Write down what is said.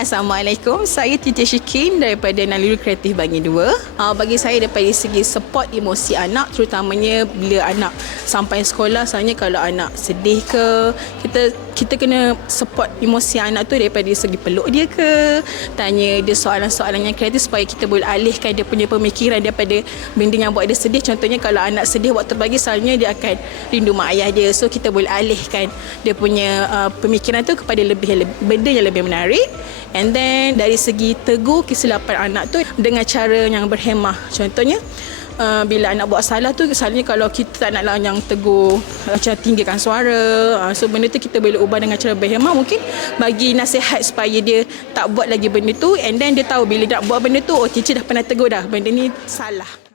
Assalamualaikum. Saya Titi Syikin daripada Naluri Kreatif Bangi 2. Bagi saya daripada segi support emosi anak, terutamanya bila anak sampai sekolah, misalnya kalau anak sedih ke, kita kena support emosi anak tu daripada segi peluk dia ke, tanya dia soalan-soalan yang kreatif supaya kita boleh alihkan dia punya pemikiran daripada benda yang buat dia sedih. Contohnya kalau anak sedih waktu pagi, selalunya dia akan rindu mak ayah dia. So kita boleh alihkan dia punya pemikiran tu kepada benda yang lebih menarik. And then dari segi tegur kesilapan anak tu dengan cara yang berhemah. Contohnya bila anak buat salah tu, selalunya kalau kita tak naklah yang tegur macam tinggikan suara, so benda tu kita boleh ubah dengan cara berhemah. Mungkin bagi nasihat supaya dia tak buat lagi benda tu, and then dia tahu bila nak buat benda tu, oh teacher dah pernah tegur dah, benda ni salah.